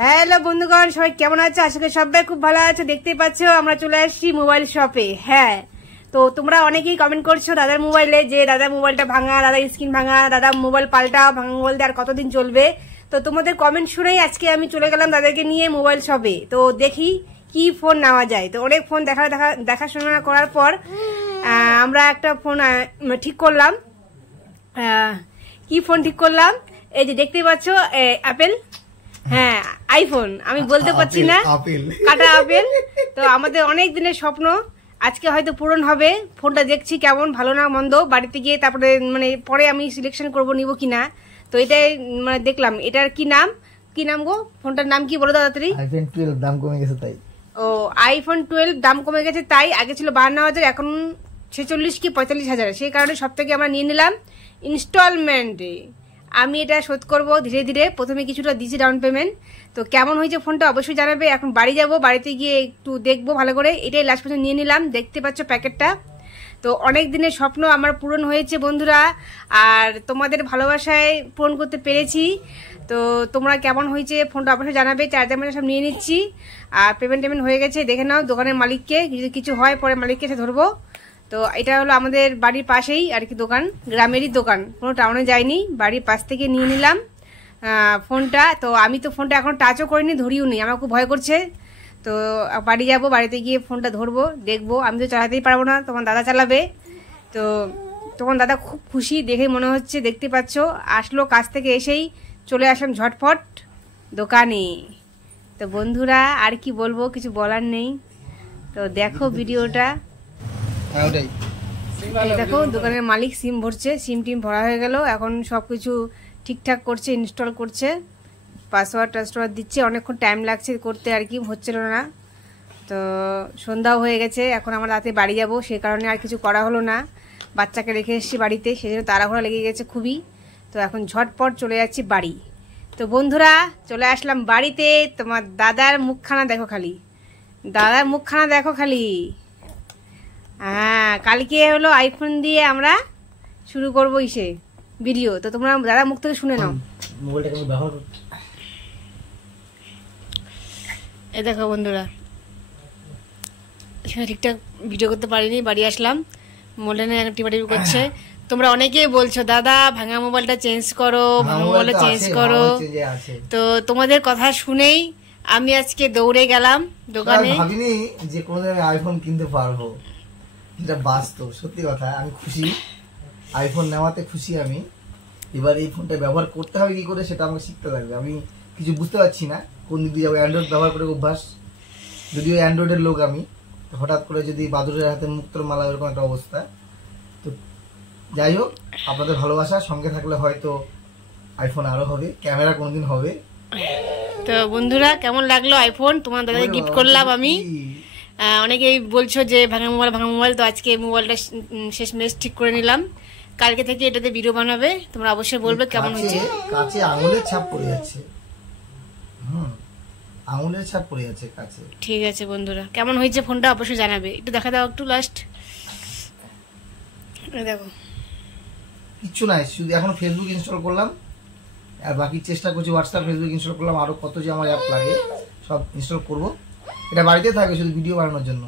Hello বন্ধুগণ, সবাই কেমন আছে? আশা করি সবাই খুব ভালো আছে। দেখতেই পাচ্ছ আমরা চলে আসছি মোবাইল শপে। হ্যাঁ, তো তোমরা অনেকেই কমেন্ট করছো দাদার মোবাইলে যে দাদার মোবাইলটা ভাঙা, দাদা স্ক্রিন ভাঙা, দাদা মোবাইল পাল্টাও, ভাঙা মোবাইল দিয়ে আর কতদিন চলবে। তো তোমাদের কমেন্ট শুনেই আজকে আমি চলে গেলাম দাদাকে নিয়ে মোবাইল শপে। তো দেখি কি ফোন নেওয়া যায়। তো অনেক ফোন দেখাশোনা করার পর আমরা একটা ফোন ঠিক করলাম। কি ফোন ঠিক করলাম? এই যে দেখতেই পাচ্ছ অ্যাপেল, হ্যাঁ আইফোন, আমি বলতে পারছি না, কাটা আপেল। তো আমাদের অনেক দিনের স্বপ্ন আজকে হয়তো পূরণ হবে। ফোনটা দেখছি কেমন, ভালো না মন্দ, বাড়িতে গিয়ে তারপরে পরে আমি সিলেকশন করবো নিব কিনা। তো এটাই দেখলাম। এটার কি নাম গো? ফোনটার নাম কি বলো তাড়াতাড়ি? আইফোন 12 দাম কমে গেছে তাই। ও, আইফোন 12 দাম কমে গেছে তাই। আগে ছিল 52,000, এখন 46 কি 45,000। সেই কারণে সব থেকে আমরা নিয়ে নিলাম ইনস্টলমেন্টে। আমি এটা শোধ করব ধীরে ধীরে। প্রথমে কিছুটা দিয়েছি ডাউন পেমেন্ট। তো কেমন হয়েছে ফোনটা অবশ্যই জানাবে। এখন বাড়ি যাব, বাড়িতে গিয়ে একটু দেখবো ভালো করে। এটাই লাস্ট পর্যন্ত নিয়ে নিলাম। দেখতে পাচ্ছ প্যাকেটটা। তো অনেক দিনের স্বপ্ন আমার পূরণ হয়েছে বন্ধুরা, আর তোমাদের ভালোবাসায় পূরণ করতে পেরেছি। তো তোমরা কেমন হয়েছে ফোনটা অবশ্যই জানাবে। চার্জার সব নিয়ে নিচ্ছি, আর পেমেন্ট হয়ে গেছে। দেখে নাও দোকানের মালিককে, যদি কিছু হয় পরে মালিককে এসে ধরবো। তো এটা হলো আমাদের বাড়ির পাশেই আর কি দোকান, গ্রামেরই দোকান, কোনো টাউনে যাইনি, বাড়ির পাশ থেকে নিয়ে নিলাম ফোনটা। তো আমি তো ফোনটা এখন টাচও করিনি, ধরিও নি, আমার খুব ভয় করছে। তো বাড়ি যাব, বাড়িতে গিয়ে ফোনটা ধরবো, দেখবো। আমি তো চালাতেই পারবো না, তোমার দাদা চালাবে। তো তোমার দাদা খুব খুশি দেখে মনে হচ্ছে। দেখতে পাচ্ছ আসলো, কাছ থেকে এসেই চলে আসলাম ঝটফট দোকানে। তো বন্ধুরা আর কি বলবো, কিছু বলার নেই। তো দেখো ভিডিওটা। দেখো দোকানের মালিক সিম ভরছে, সিম টিম ভরা হয়ে গেল। এখন সবকিছু ঠিকঠাক করছে, ইনস্টল করছে, পাসওয়ার্ড দিচ্ছে। অনেকক্ষণ টাইম লাগছে করতে আর কি, হচ্ছিল না। তো সন্ধ্যাও হয়ে গেছে, এখন আমরা রাতে বাড়ি যাব, সে কারণে আর কিছু করা হলো না। বাচ্চাকে রেখে এসেছি বাড়িতে, সেজন্য তাড়াহুড়া লেগে গেছে খুবই। তো এখন ঝটপট চলে যাচ্ছি বাড়ি। তো বন্ধুরা চলে আসলাম বাড়িতে। তোমার দাদার মুখখানা দেখো খালি, দাদার মুখখানা দেখো খালি। হ্যাঁ, কালকে হলো আইফোন দিয়ে আমরা শুরু করবো ভিডিও। তো তোমরা দাদা মুখ থেকে শুনে নাও। এই দেখো বন্ধুরা, ঠিকঠাক ভিডিও করতে পারিনি, বাড়ি আসলাম। মোবাইলে টিপাটিপি করছে। তোমরা অনেকেই বলছো দাদা ভাঙা মোবাইলটা চেঞ্জ করো, ভাঙা মোবাইলটা চেঞ্জ করো। তো তোমাদের কথা শুনেই আমি আজকে দৌড়ে গেলাম দোকানে। ভাবিনি যে কোনোদিন আমি আইফোন কিনতে পারবো, এটা বাস্তব সত্যি কথা। আমি খুশি, আইফোন নেওয়াতে খুশি আমি। এবার এই ফোনটা ব্যবহার করতে হবে কি করে সেটা আমাকে শিখতে লাগবে। আমি কিছু বুঝতে পারছি না কোন দিক দিয়ে যাবো। অ্যান্ড্রয়েড ব্যবহার করে অভ্যাস, যদিও অ্যান্ড্রয়েডের লোক আমি। হঠাৎ করে যদি বাদুরের হাতে মুক্তোর মালা, এরকম একটা অবস্থা। তো যাই হোক, আপনাদের ভালোবাসা সঙ্গে থাকলে হয়তো আইফোন আরো হবে, ক্যামেরা কোনদিন হবে। তো বন্ধুরা কেমন লাগলো আইফোন? তোমার দাদাকে গিফট করলাম আমি। অনেকেই বলছো যে ভাঙা মোবাইল। তো আজকে মোবাইলটা শেষমেশ ঠিক করে নিলাম। কালকে থেকে এটাতে ভিডিও বানাবে, তোমরা অবশ্যই বলবে কেমন হয়েছে। কাছে আঙুলের ছাপ পড়ে যাচ্ছে, আঙুলের ছাপ পড়ে যাচ্ছে কাছে। ঠিক আছে বন্ধুরা, কেমন হয়েছে ফোনটা অবশ্যই জানাবে। একটু দেখা দাও একটু লাস্ট। দেখো কিচ্ছু নাই, শুধু এখন ফেসবুক ইনস্টল করলাম, আর বাকি চেষ্টা করছি হোয়াটসঅ্যাপ, ফেসবুক ইনস্টল করলাম, আরো কত যে আমার অ্যাপ লাগে সব ইনস্টল করব। এটা বাড়িতে থাকে শুধু ভিডিও বানানোর জন্য।